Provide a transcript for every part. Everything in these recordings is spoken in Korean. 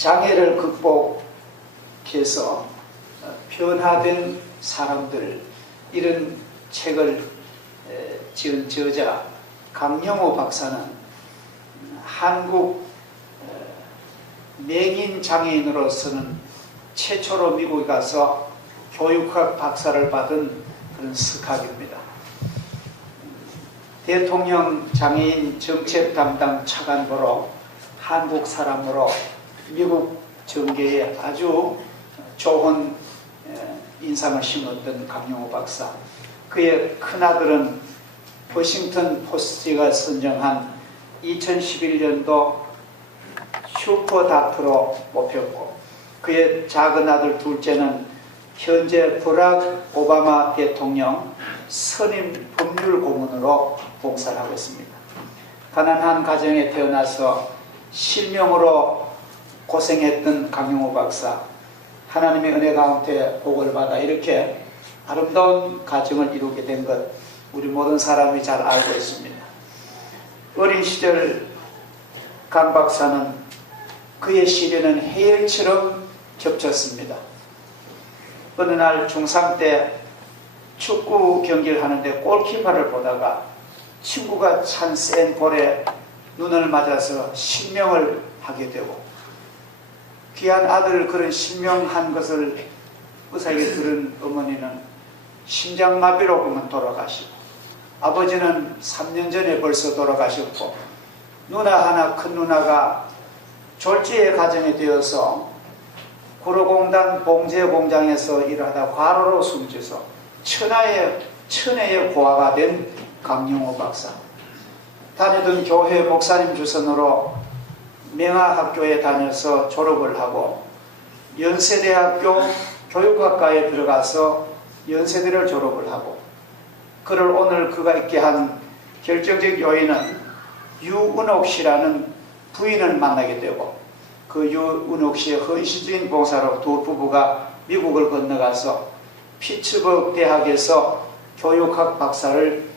장애를 극복해서 변화된 사람들, 이런 책을 지은 저자 강영호 박사는 한국 맹인 장애인으로서는 최초로 미국에 가서 교육학 박사를 받은 그런 스카입니다. 대통령 장애인 정책 담당 차관보로 한국 사람으로 미국 정계에 아주 좋은 인상을 심었던 강영호 박사. 그의 큰아들은 워싱턴 포스트가 선정한 2011년도 슈퍼닥터로 뽑혔고, 그의 작은 아들 둘째는 현재 버락 오바마 대통령 선임 법률 고문으로 봉사를 하고 있습니다. 가난한 가정에 태어나서 실명으로 고생했던 강영호 박사, 하나님의 은혜 가운데 복을 받아 이렇게 아름다운 가정을 이루게 된 것, 우리 모든 사람이 잘 알고 있습니다. 어린 시절 강 박사는 그의 시련은 해일처럼 겹쳤습니다. 어느 날 중3 때 축구 경기를 하는데 골키퍼를 보다가 친구가 찬 센 볼에 눈을 맞아서 실명을 하게 되고, 귀한 아들 그런 실명한 것을 의사에게 들은 어머니는 심장마비로 그만 돌아가시고, 아버지는 3년 전에 벌써 돌아가셨고, 누나 하나, 큰 누나가 졸지의 가정이 되어서 구로공단 봉제공장에서 일하다 과로로 숨져서 천혜의 고아가 된 강영호 박사. 다니던 교회 목사님 주선으로 명화학교에 다녀서 졸업을 하고, 연세대학교 교육학과에 들어가서 연세대를 졸업을 하고, 그를 오늘 그가 있게 한 결정적 요인은 유은옥 씨라는 부인을 만나게 되고, 그 유은옥 씨의 헌신적인 봉사로 두 부부가 미국을 건너가서 피츠버그 대학에서 교육학 박사를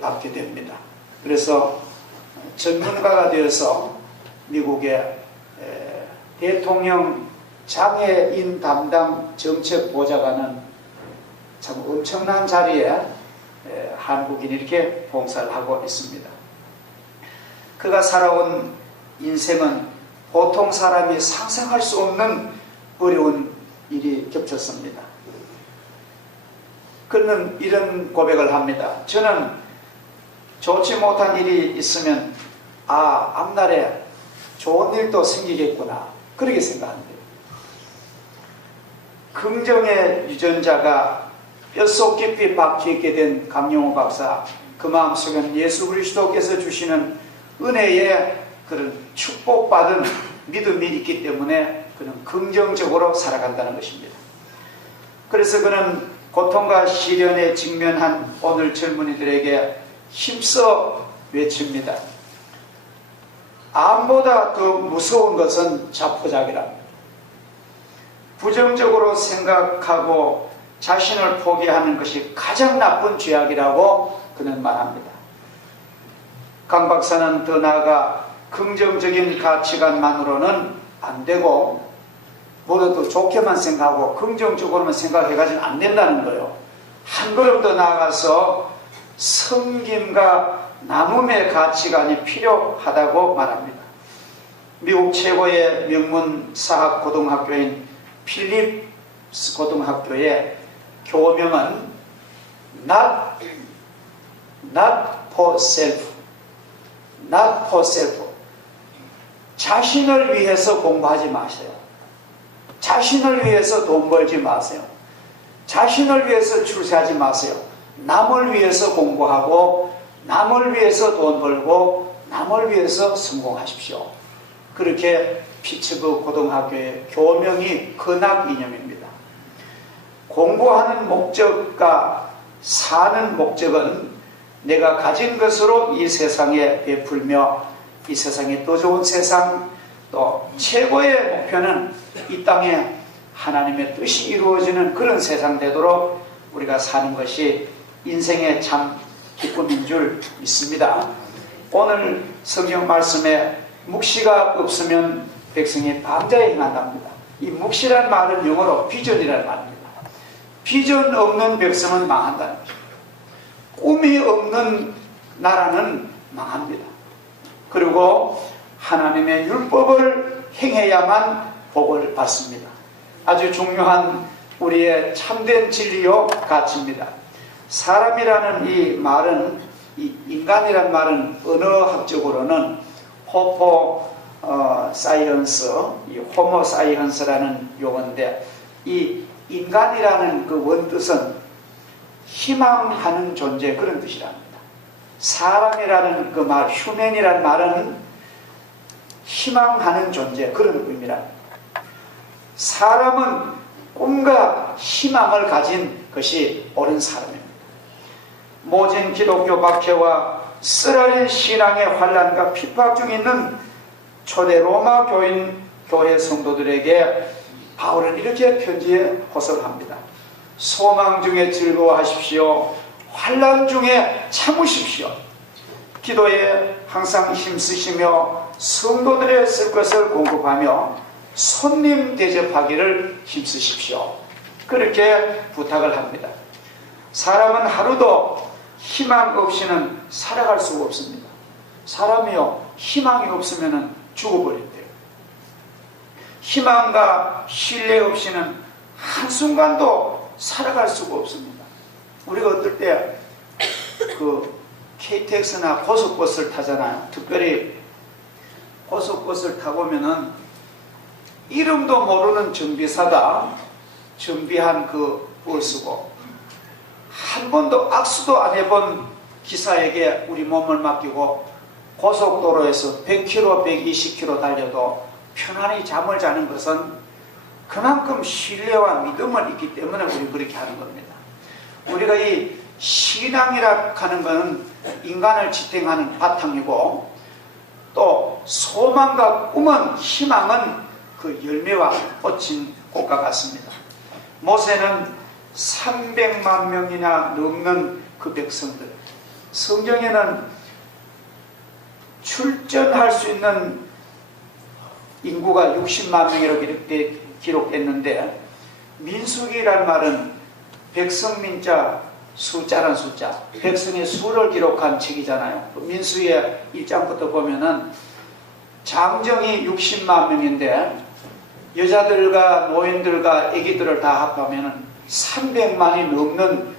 받게 됩니다. 그래서 전문가가 되어서 미국의 대통령 장애인 담당 정책 보좌관은 참 엄청난 자리에 한국인이 이렇게 봉사를 하고 있습니다. 그가 살아온 인생은 보통 사람이 상상할 수 없는 어려운 일이 겹쳤습니다. 그는 이런 고백을 합니다. 저는 좋지 못한 일이 있으면 앞날에 좋은 일도 생기겠구나, 그렇게 생각합니다. 긍정의 유전자가 뼛속 깊이 박혀있게 된 강영호 박사, 그 마음속에는 예수 그리스도께서 주시는 은혜의 그런 축복받은 믿음이 있기 때문에 그는 긍정적으로 살아간다는 것입니다. 그래서 그는 고통과 시련에 직면한 오늘 젊은이들에게 힘써 외칩니다. 암보다 더 무서운 것은 자포자기랍니다. 부정적으로 생각하고 자신을 포기하는 것이 가장 나쁜 죄악이라고 그는 말합니다. 강 박사는 더 나아가 긍정적인 가치관만으로는 안 되고, 뭐라도 좋게만 생각하고 긍정적으로만 생각해가지고는 안 된다는 거예요. 한 걸음 더 나아가서 섬김과 나눔의 가치관이 필요하다고 말합니다. 미국 최고의 명문 사학 고등학교인 필립스 고등학교의 교명은 Not for self, not for self. 자신을 위해서 공부하지 마세요. 자신을 위해서 돈 벌지 마세요. 자신을 위해서 출세하지 마세요. 남을 위해서 공부하고, 남을 위해서 돈 벌고, 남을 위해서 성공하십시오. 그렇게 피츠버그 고등학교의 교명이 근학 이념입니다. 공부하는 목적과 사는 목적은 내가 가진 것으로 이 세상에 베풀며, 이 세상에 더 좋은 세상, 또 최고의 목표는 이 땅에 하나님의 뜻이 이루어지는 그런 세상 되도록 우리가 사는 것이 인생의 참 기쁨인 줄 믿습니다. 오늘 성경 말씀에 묵시가 없으면 백성이 방자에 행한답니다. 이 묵시란 말은 영어로 비전이라는 말입니다. 비전 없는 백성은 망한다는 것입니다. 꿈이 없는 나라는 망합니다. 그리고 하나님의 율법을 행해야만 복을 받습니다. 아주 중요한 우리의 참된 진리요 가치입니다. 사람이라는 이 말은, 이 인간이라는 말은 언어학적으로는 호모 사이언스, 이 호모 사이언스라는 용어인데, 이 인간이라는 그 원뜻은 희망하는 존재, 그런 뜻이랍니다. 사람이라는 그 말, 휴맨이라는 말은 희망하는 존재, 그런 의미랍니다. 사람은 꿈과 희망을 가진 것이 옳은 사람입니다. 모진 기독교 박해와 쓰라린 신앙의 환란과 핍박 중에 있는 초대 로마 교회 성도들에게 바울은 이렇게 편지에 호소합니다. 소망 중에 즐거워하십시오. 환란 중에 참으십시오. 기도에 항상 힘쓰시며 성도들의 쓸 것을 공급하며 손님 대접하기를 힘쓰십시오. 그렇게 부탁을 합니다. 사람은 하루도 희망 없이는 살아갈 수가 없습니다. 사람이요, 희망이 없으면 죽어버린대요. 희망과 신뢰 없이는 한순간도 살아갈 수가 없습니다. 우리가 어떨 때 그 KTX나 고속버스를 타잖아요. 특별히 고속버스를 타보면은 이름도 모르는 정비사가 정비한 그 버스고, 한 번도 악수도 안 해본 기사에게 우리 몸을 맡기고 고속도로에서 100km, 120km 달려도 편안히 잠을 자는 것은 그만큼 신뢰와 믿음을 있기 때문에 우리 그렇게 하는 겁니다. 우리가 이 신앙이라 하는 것은 인간을 지탱하는 바탕이고, 또 소망과 꿈은, 희망은 그 열매와 꽃인 꽃과 같습니다. 모세는 300만 명이나 넘는 그 백성들, 성경에는 출전할 수 있는 인구가 60만 명이라고 기록됐는데, 민수기란 말은 백성민자, 숫자란 숫자, 백성의 수를 기록한 책이잖아요. 민수의 1장부터 보면은 장정이 60만 명인데 여자들과 노인들과 아기들을 다 합하면은 300만이 넘는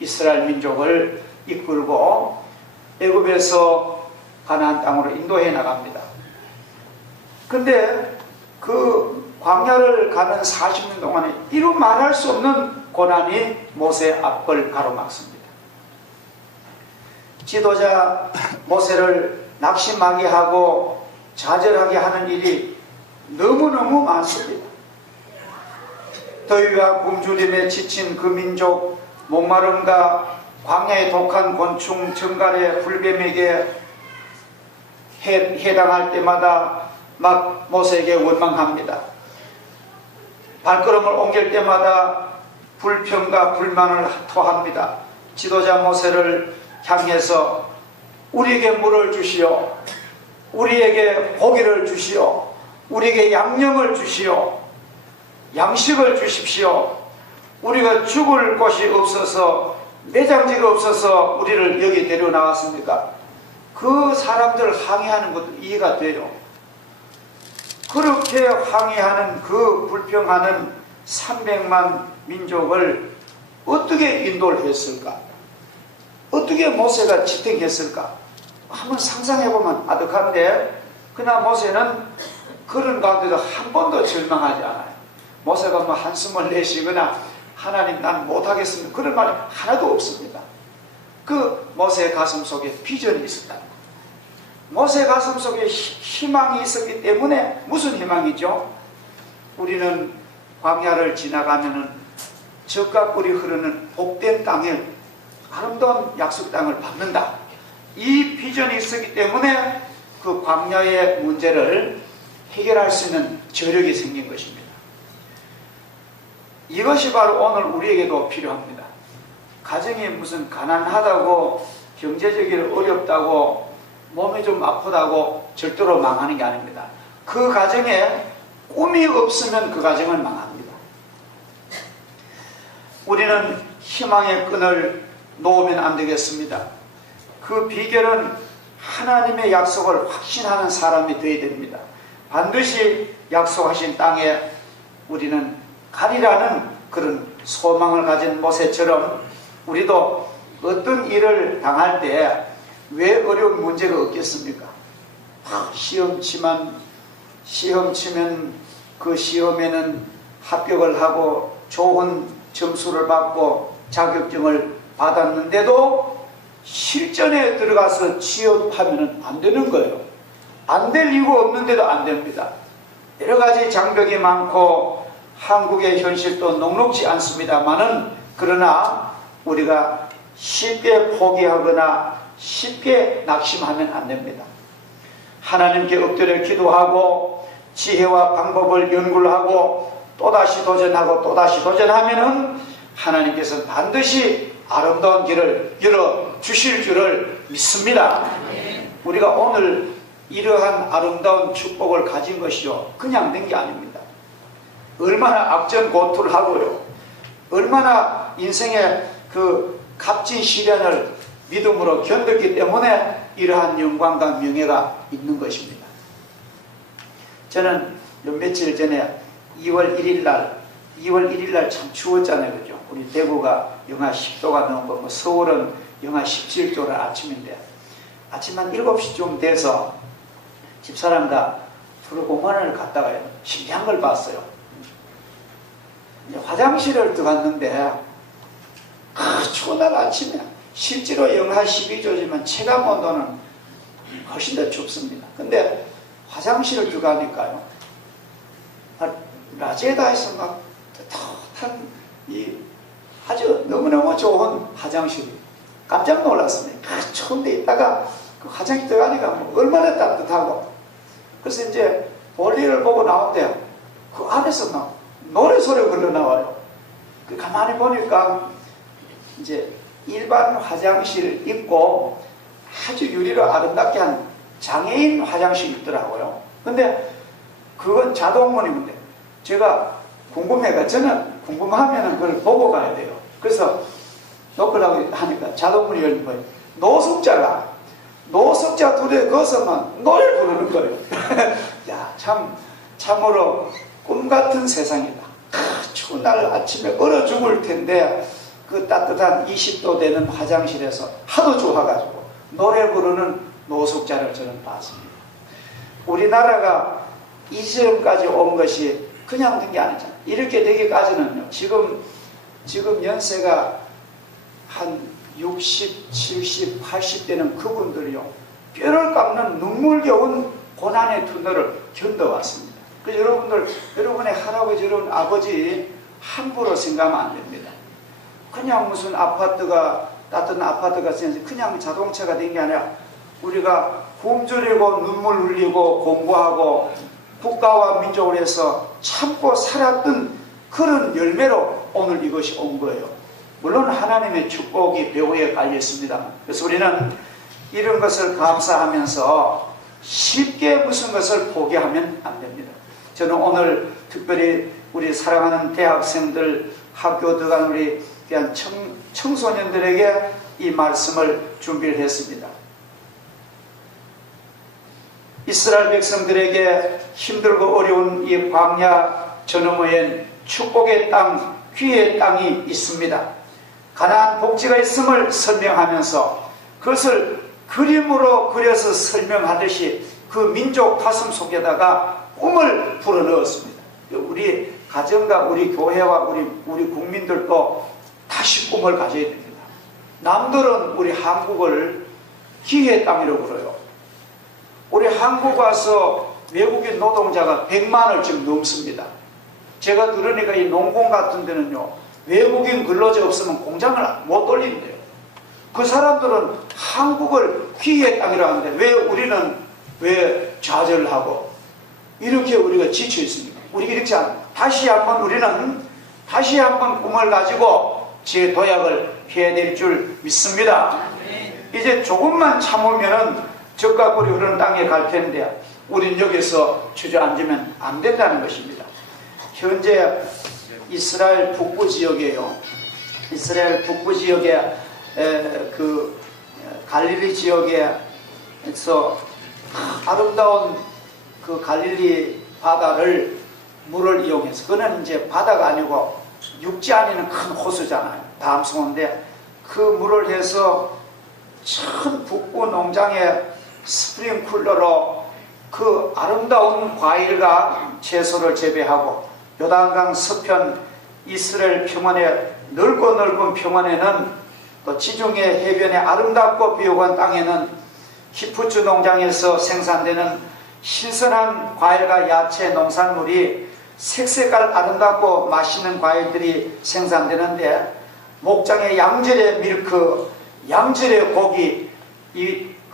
이스라엘 민족을 이끌고 애굽에서 가나안 땅으로 인도해 나갑니다. 근데 그 광야를 가는 40년 동안에 이루 말할 수 없는 고난이 모세 앞을 가로막습니다. 지도자 모세를 낙심하게 하고 좌절하게 하는 일이 너무너무 많습니다. 더위와 굶주림에 지친 그 민족, 목마름과 광야의 독한 곤충, 정갈의 불뱀에게 해당할 때마다 막 모세에게 원망합니다. 발걸음을 옮길 때마다 불평과 불만을 토합니다. 지도자 모세를 향해서 우리에게 물을 주시오, 우리에게 고기를 주시오, 우리에게 양념을 주시오, 양식을 주십시오. 우리가 죽을 곳이 없어서, 매장지가 없어서 우리를 여기 데려나왔습니까? 그 사람들 항의하는 것도 이해가 돼요. 그렇게 항의하는, 그 불평하는 300만 민족을 어떻게 인도를 했을까? 어떻게 모세가 지탱했을까? 한번 상상해보면 아득한데, 그러나 모세는 그런 가운데도 한 번도 절망하지 않아요. 모세가 뭐 한숨을 내쉬거나 하나님 난 못하겠습니다, 그런 말이 하나도 없습니다. 그 모세의 가슴 속에 비전이 있었다. 모세 가슴 속에 희망이 있었기 때문에, 무슨 희망이죠? 우리는 광야를 지나가면은 젖과 꿀이 흐르는 복된 땅을, 아름다운 약속 땅을 밟는다. 이 비전이 있었기 때문에 그 광야의 문제를 해결할 수 있는 저력이 생긴 것입니다. 이것이 바로 오늘 우리에게도 필요합니다. 가정이 무슨 가난하다고, 경제적으로 어렵다고, 몸이 좀 아프다고 절대로 망하는 게 아닙니다. 그 가정에 꿈이 없으면 그 가정은 망합니다. 우리는 희망의 끈을 놓으면 안 되겠습니다. 그 비결은 하나님의 약속을 확신하는 사람이 되어야 됩니다. 반드시 약속하신 땅에 우리는 가리라는 그런 소망을 가진 모세처럼 우리도 어떤 일을 당할 때 왜 어려운 문제가 없겠습니까? 시험 치면 그 시험에는 합격을 하고 좋은 점수를 받고 자격증을 받았는데도 실전에 들어가서 취업하면 안 되는 거예요. 안 될 이유가 없는데도 안 됩니다. 여러 가지 장벽이 많고 한국의 현실도 녹록지 않습니다만은, 그러나 우리가 쉽게 포기하거나 쉽게 낙심하면 안 됩니다. 하나님께 엎드려 기도하고 지혜와 방법을 연구를 하고 또다시 도전하고 또다시 도전하면은 하나님께서 반드시 아름다운 길을 열어주실 줄을 믿습니다. 우리가 오늘 이러한 아름다운 축복을 가진 것이요, 그냥 된 게 아닙니다. 얼마나 악전고투를 하고요, 얼마나 인생의 그 값진 시련을 믿음으로 견뎠기 때문에 이러한 영광과 명예가 있는 것입니다. 저는 며칠 전에 2월 1일 날 참 추웠잖아요. 그죠? 우리 대구가 영하 10도가 넘고 서울은 영하 17도라 아침인데, 아침 한 7시 좀 돼서 집사람과 프로공원을 갔다가 신기한 걸 봤어요. 이제 화장실을 들어갔는데 추운 날 아침에 실제로 영하 12도지만 체감 온도는 훨씬 더 춥습니다. 근데 화장실을 들어가니까요, 라제다에서 막 따뜻한 아주 너무너무 좋은 화장실이 깜짝 놀랐습니다. 추운 데 있다가 그 화장실 들어가니까 얼마나 따뜻하고, 그래서 이제 볼일을 보고 나오는데 그 안에서 막 노래 소리가 흘러나와요. 가만히 보니까 이제 일반 화장실 있고 아주 유리로 아름답게 한 장애인 화장실이 있더라고요. 근데 그건 자동문인데 제가 저는 궁금하면 그걸 보고 가야 돼요. 그래서 놓으라고 하니까 자동문이 열린 거예요. 노숙자 둘이 거기서만 노래를 부르는 거예요. 야, 참으로 꿈같은 세상이다. 추운 날 아침에 얼어 죽을 텐데 그 따뜻한 20도 되는 화장실에서 하도 좋아가지고 노래 부르는 노숙자를 저는 봤습니다. 우리나라가 이 지점까지 온 것이 그냥 된 게 아니잖아요. 이렇게 되기까지는요, 지금 연세가 한 60, 70, 80대는 그분들이요, 뼈를 깎는 눈물겨운 고난의 투너를 견뎌왔습니다. 그래서 여러분의 할아버지, 여러분 아버지 함부로 생각하면 안 됩니다. 그냥 무슨 따뜻한 아파트가 생겨서 그냥 자동차가 된 게 아니라 우리가 굶주리고 눈물 흘리고 공부하고 국가와 민족을 위해서 참고 살았던 그런 열매로 오늘 이것이 온 거예요. 물론 하나님의 축복이 배후에 깔렸습니다. 그래서 우리는 이런 것을 감사하면서 쉽게 무슨 것을 포기하면 안 됩니다. 저는 오늘 특별히 우리 사랑하는 대학생들, 학교 들어간 우리 귀한 청소년들에게 이 말씀을 준비를 했습니다. 이스라엘 백성들에게 힘들고 어려운 이 광야 저 너머엔 축복의 땅, 귀의 땅이 있습니다. 가나안 복지가 있음을 설명하면서 그것을 그림으로 그려서 설명하듯이 그 민족 가슴 속에다가 꿈을 불어넣었습니다. 우리 가정과 우리 교회와 우리 국민들도 다시 꿈을 가져야 됩니다. 남들은 우리 한국을 기회의 땅이라고 그래요. 우리 한국 와서 외국인 노동자가 100만을 지금 넘습니다. 제가 들으니까 이 농공 같은 데는요, 외국인 근로자 없으면 공장을 못 돌린대요. 그 사람들은 한국을 기회의 땅이라고 하는데 왜 좌절을 하고 이렇게 우리가 지쳐 있습니까? 우리 이렇게 우리는 다시 한번 꿈을 가지고 재도약을 해야 될 줄 믿습니다. 이제 조금만 참으면은 적과 꿀이 흐르는 땅에 갈 텐데 우린 여기서 주저앉으면 안 된다는 것입니다. 현재 이스라엘 북부 지역이에요. 이스라엘 북부 지역에 그 갈릴리 지역에서 아름다운 그 갈릴리 바다를 물을 이용해서, 그는 이제 바다가 아니고 육지 안에는 큰 호수잖아요. 담송인데 그 물을 해서 전 북부 농장에 스프링쿨러로 그 아름다운 과일과 채소를 재배하고, 요단강 서편 이스라엘 평원에 넓고 넓은 평원에는 또 지중해 해변의 아름답고 비옥한 땅에는 히프주 농장에서 생산되는 신선한 과일과 야채 농산물이 색색깔 아름답고 맛있는 과일들이 생산되는데, 목장의 양질의 밀크, 양질의 고기,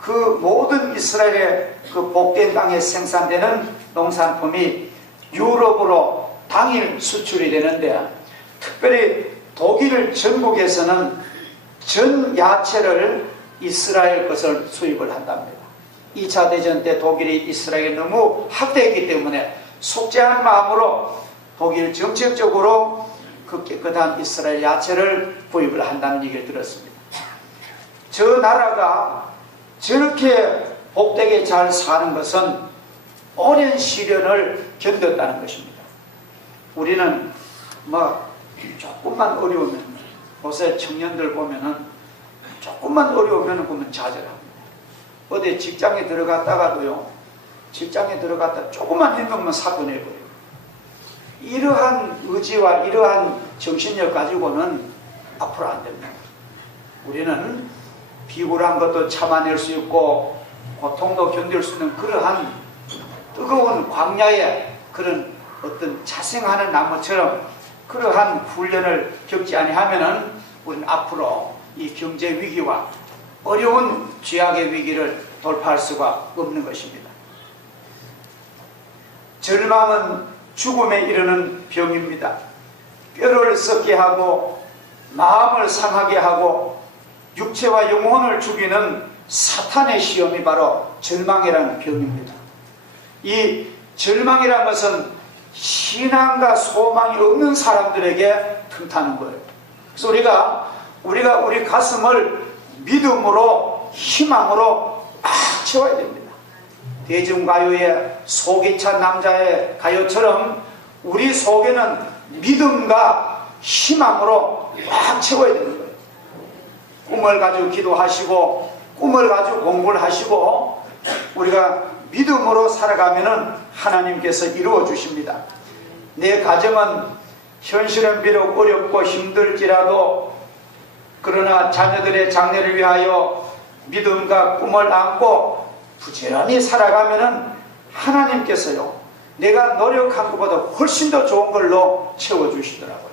그 모든 이스라엘의 그 복된 땅에 생산되는 농산품이 유럽으로 당일 수출이 되는데, 특별히 독일 전국에서는 전 야채를 이스라엘 것을 수입을 한답니다. 2차 대전 때 독일이 이스라엘을 너무 학대했기 때문에 속죄하는 마음으로 독일 정책적으로 그 깨끗한 이스라엘 야채를 구입을 한다는 얘기를 들었습니다. 저 나라가 저렇게 복되게 잘 사는 것은 오랜 시련을 견뎠다는 것입니다. 우리는 뭐 조금만 어려우면, 요새 청년들 보면은 조금만 어려우면 보면 좌절합니다. 어디 직장에 들어갔다가도요, 직장에 들어갔다 조금만 힘들면 사표내버려요. 이러한 의지와 이러한 정신력 가지고는 앞으로 안 됩니다. 우리는 비굴한 것도 참아낼 수 있고 고통도 견딜 수 있는 그러한 뜨거운 광야의 그런 어떤 자생하는 나무처럼 그러한 훈련을 겪지 아니하면은 우리는 앞으로 이 경제 위기와 어려운 죄악의 위기를 돌파할 수가 없는 것입니다. 절망은 죽음에 이르는 병입니다. 뼈를 썩게 하고 마음을 상하게 하고 육체와 영혼을 죽이는 사탄의 시험이 바로 절망이라는 병입니다. 이 절망이라는 것은 신앙과 소망이 없는 사람들에게 틈타는 거예요. 그래서 우리가 우리 가슴을 믿음으로, 희망으로 막 채워야 됩니다. 대중가요의 속이 찬 남자의 가요처럼 우리 속에는 믿음과 희망으로 막 채워야 되는 거예요. 꿈을 가지고 기도하시고 꿈을 가지고 공부를 하시고 우리가 믿음으로 살아가면은 하나님께서 이루어 주십니다. 내 가정은 현실은 비록 어렵고 힘들지라도 그러나 자녀들의 장래를 위하여 믿음과 꿈을 안고 부지런히 살아가면은 하나님께서요, 내가 노력한 것보다 훨씬 더 좋은 걸로 채워주시더라고요.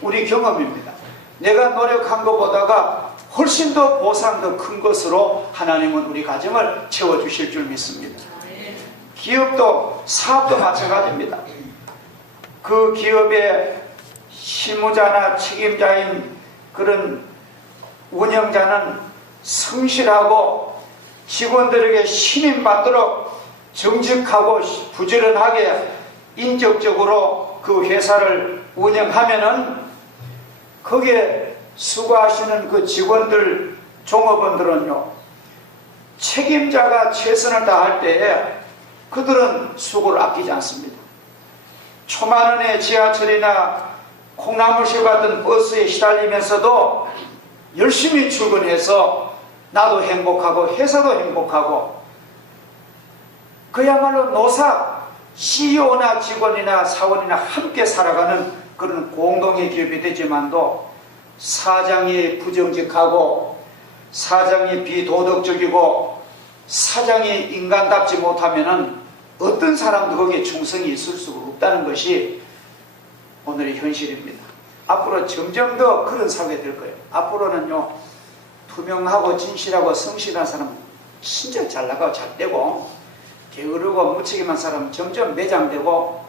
우리 경험입니다. 내가 노력한 것보다가 훨씬 더 보상 더 큰 것으로 하나님은 우리 가정을 채워주실 줄 믿습니다. 기업도 사업도 마찬가지입니다. 그 기업의 실무자나 책임자인 그런 운영자는 성실하고 직원들에게 신임받도록 정직하고 부지런하게 인격적으로 그 회사를 운영하면은 거기에 수고하시는 그 직원들, 종업원들은요, 책임자가 최선을 다할 때에 그들은 수고를 아끼지 않습니다. 초만 원의 지하철이나 콩나물쇼 같은 버스에 시달리면서도 열심히 출근해서 나도 행복하고 회사도 행복하고, 그야말로 노사, CEO나 직원이나 사원이나 함께 살아가는 그런 공동의 기업이 되지만도 사장이 부정직하고 사장이 비도덕적이고 사장이 인간답지 못하면은 어떤 사람도 거기에 충성이 있을 수가 없다는 것이 오늘의 현실입니다. 앞으로 점점 더 그런 사회가 될 거예요. 앞으로는요, 투명하고 진실하고 성실한 사람은 진짜 잘 나가고 잘 되고, 게으르고 무책임한 사람은 점점 매장되고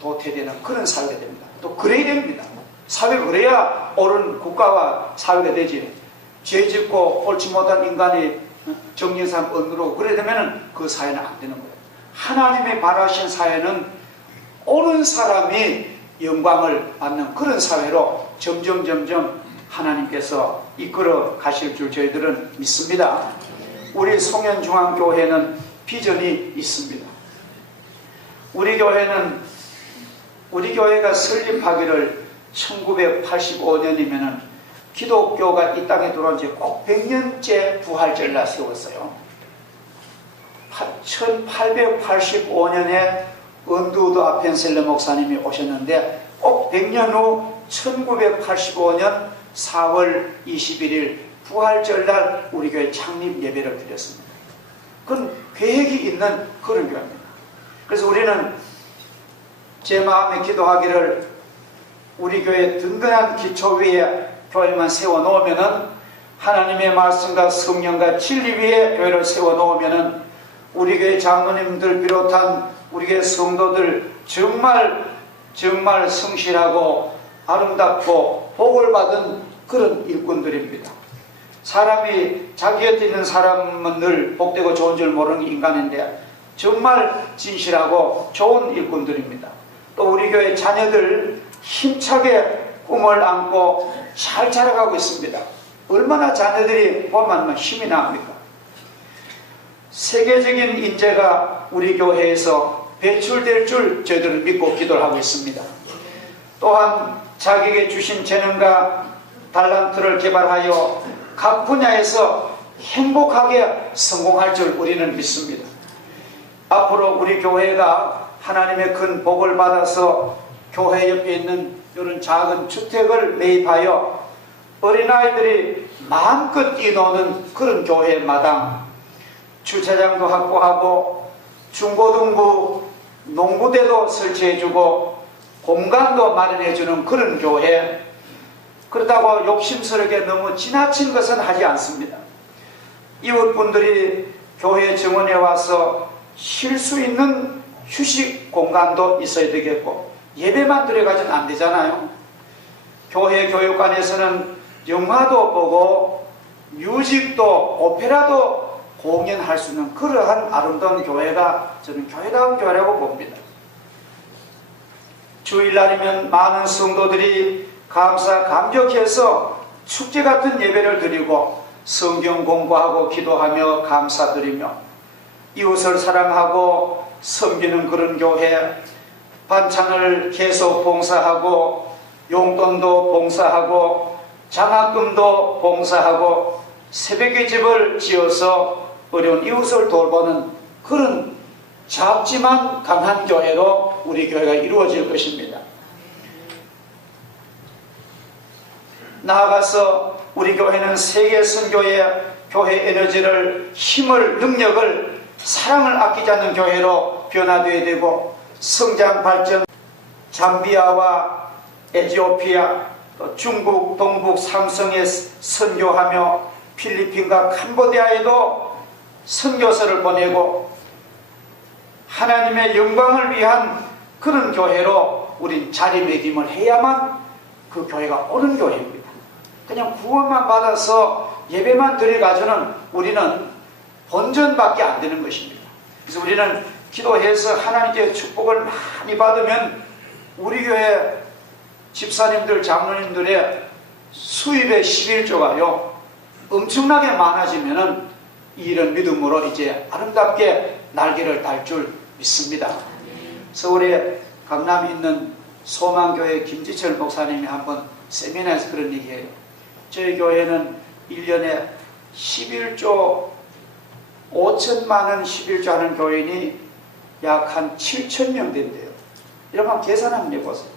도태되는 그런 사회가 됩니다. 또 그래야 됩니다. 사회가 그래야 옳은 국가와 사회가 되지. 죄 짓고 옳지 못한 인간이 정리한 사람 언으로 그래 되면 그 사회는 안 되는 거예요. 하나님이 바라신 사회는 오는 사람이 영광을 받는 그런 사회로 점점 하나님께서 이끌어 가실 줄 저희들은 믿습니다. 우리 송현중앙교회는 비전이 있습니다. 우리 교회가 설립하기를 1985년이면은 기독교가 이 땅에 들어온 지 꼭 100년째 부활절날 세웠어요. 1885년에 언두우드 아펜셀러 목사님이 오셨는데 꼭 100년 후 1985년 4월 21일 부활절날 우리 교회 창립 예배를 드렸습니다. 그건 계획이 있는 그런 교회입니다. 그래서 우리는 제 마음에 기도하기를 우리 교회 든든한 기초 위에 교회만 세워놓으면은 하나님의 말씀과 성령과 진리 위에 교회를 세워놓으면은 우리 교회 장로님들 비롯한 우리 교회 성도들 정말 성실하고 아름답고 복을 받은 그런 일꾼들입니다. 사람이 자기 곁에 있는 사람은 늘 복되고 좋은 줄 모르는 인간인데 정말 진실하고 좋은 일꾼들입니다. 또 우리 교회 자녀들 힘차게 꿈을 안고 잘 자라가고 있습니다. 얼마나 자녀들이 보면 힘이 납니까? 세계적인 인재가 우리 교회에서 배출될 줄 저희들은 믿고 기도를 하고 있습니다. 또한 자기에게 주신 재능과 달란트를 개발하여 각 분야에서 행복하게 성공할 줄 우리는 믿습니다. 앞으로 우리 교회가 하나님의 큰 복을 받아서 교회 옆에 있는 이런 작은 주택을 매입하여 어린아이들이 마음껏 뛰노는 그런 교회 마당, 주차장도 확보하고 중고등부 농구대도 설치해주고 공간도 마련해주는 그런 교회, 그렇다고 욕심스럽게 너무 지나친 것은 하지 않습니다. 이웃분들이 교회 정원에 와서 쉴 수 있는 휴식 공간도 있어야 되겠고 예배만 드려가지고는 안 되잖아요. 교회 교육관에서는 영화도 보고 뮤직도 오페라도 공연할 수 있는 그러한 아름다운 교회가 저는 교회다운 교회라고 봅니다. 주일날이면 많은 성도들이 감격해서 축제 같은 예배를 드리고 성경 공부하고 기도하며 감사드리며 이웃을 사랑하고 섬기는 그런 교회, 반찬을 계속 봉사하고 용돈도 봉사하고 장학금도 봉사하고 새벽의 집을 지어서 어려운 이웃을 돌보는 그런 작지만 강한 교회로 우리 교회가 이루어질 것입니다. 나아가서 우리 교회는 세계 선교의 교회 에너지를, 힘을, 능력을, 사랑을 아끼지 않는 교회로 변화되어야 되고 성장 발전, 잠비아와 에티오피아, 또 중국, 동북, 삼성에 선교하며 필리핀과 캄보디아에도 선교서를 보내고 하나님의 영광을 위한 그런 교회로 우린 자리매김을 해야만 그 교회가 옳은 교회입니다. 그냥 구원만 받아서 예배만 드려가지고는 우리는 본전밖에 안 되는 것입니다. 그래서 우리는 기도해서 하나님께 축복을 많이 받으면 우리 교회 집사님들, 장로님들의 수입의 11조가요 엄청나게 많아지면은 이런 믿음으로 이제 아름답게 날개를 달 줄 믿습니다. 서울에 강남에 있는 소망교회 김지철 목사님이 한번 세미나에서 그런 얘기해요. 저희 교회는 1년에 11조 5천만 원 11조 하는 교인이 약 한 7천 명 된대요. 이러면 계산 한번 해보세요.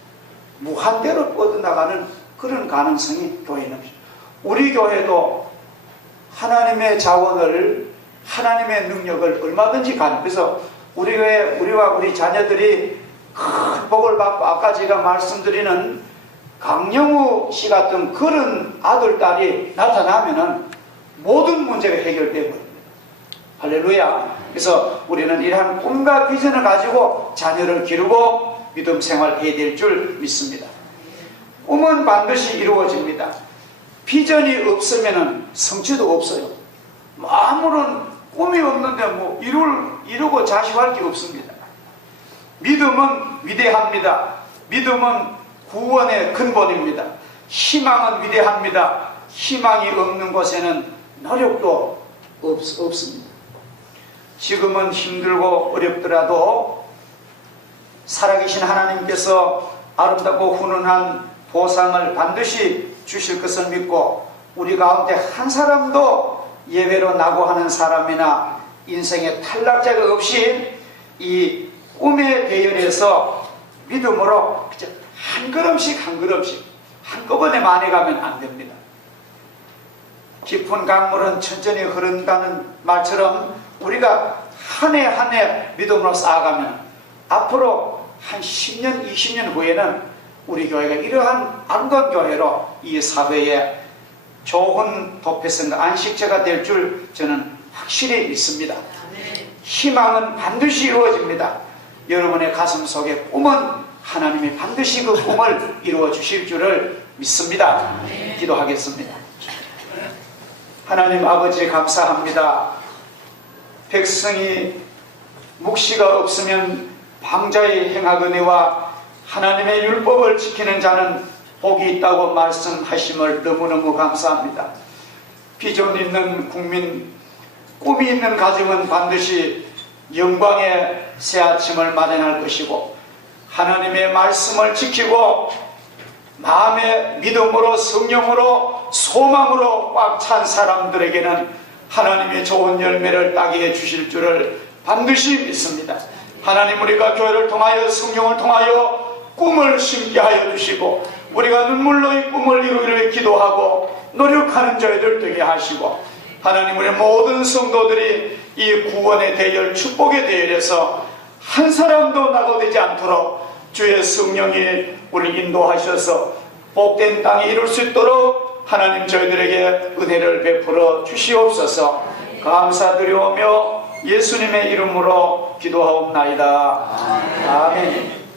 무한대로 뻗어나가는 그런 가능성이 교회는 없죠. 우리 교회도 하나님의 자원을, 하나님의 능력을 얼마든지 가능. 그래서 우리 교회, 우리와 우리 자녀들이 큰 복을 받고 아까 제가 말씀드리는 강영우 씨 같은 그런 아들, 딸이 나타나면은 모든 문제가 해결되고 있습니다. 할렐루야. 그래서 우리는 이러한 꿈과 비전을 가지고 자녀를 기르고 믿음 생활해야 될 줄 믿습니다. 꿈은 반드시 이루어집니다. 비전이 없으면 성취도 없어요. 아무런 꿈이 없는데 뭐 이룰 이루고 자시할 게 없습니다. 믿음은 위대합니다. 믿음은 구원의 근본입니다. 희망은 위대합니다. 희망이 없는 곳에는 노력도 없습니다. 지금은 힘들고 어렵더라도 살아계신 하나님께서 아름답고 훈훈한 보상을 반드시 주실 것을 믿고, 우리 가운데 한 사람도 예외로 낙오하는 사람이나 인생의 탈락자가 없이 이 꿈의 대열에서 믿음으로 한 걸음씩 한 걸음씩 한꺼번에 만회가면 안 됩니다. 깊은 강물은 천천히 흐른다는 말처럼 우리가 한 해 한 해 믿음으로 쌓아가면 앞으로 한 10년, 20년 후에는 우리 교회가 이러한 아름다운 교회로 이 사회에 좋은 도패성과 안식처가 될 줄 저는 확실히 믿습니다. 희망은 반드시 이루어집니다. 여러분의 가슴 속에 꿈은 하나님이 반드시 그 꿈을 이루어 주실 줄을 믿습니다. 기도하겠습니다. 하나님 아버지 감사합니다. 백성이 묵시가 없으면 방자의 행하거니와 하나님의 율법을 지키는 자는 복이 있다고 말씀하심을 너무너무 감사합니다. 비전 있는 국민, 꿈이 있는 가정은 반드시 영광의 새 아침을 마련할 것이고, 하나님의 말씀을 지키고 마음의 믿음으로 성령으로 소망으로 꽉 찬 사람들에게는 하나님의 좋은 열매를 따게 해주실 줄을 반드시 믿습니다. 하나님, 우리가 교회를 통하여 성령을 통하여 꿈을 심게 하여 주시고, 우리가 눈물로 이 꿈을 이루기 위해 기도하고 노력하는 저희들 되게 하시고, 하나님, 우리 모든 성도들이 이 구원의 대열, 축복의 대열에서 한 사람도 낙오되지 않도록 주의 성령이 우리 인도하셔서 복된 땅에 이룰 수 있도록 하나님 저희들에게 은혜를 베풀어 주시옵소서. 감사드리오며 예수님의 이름으로 기도하옵나이다. 아멘.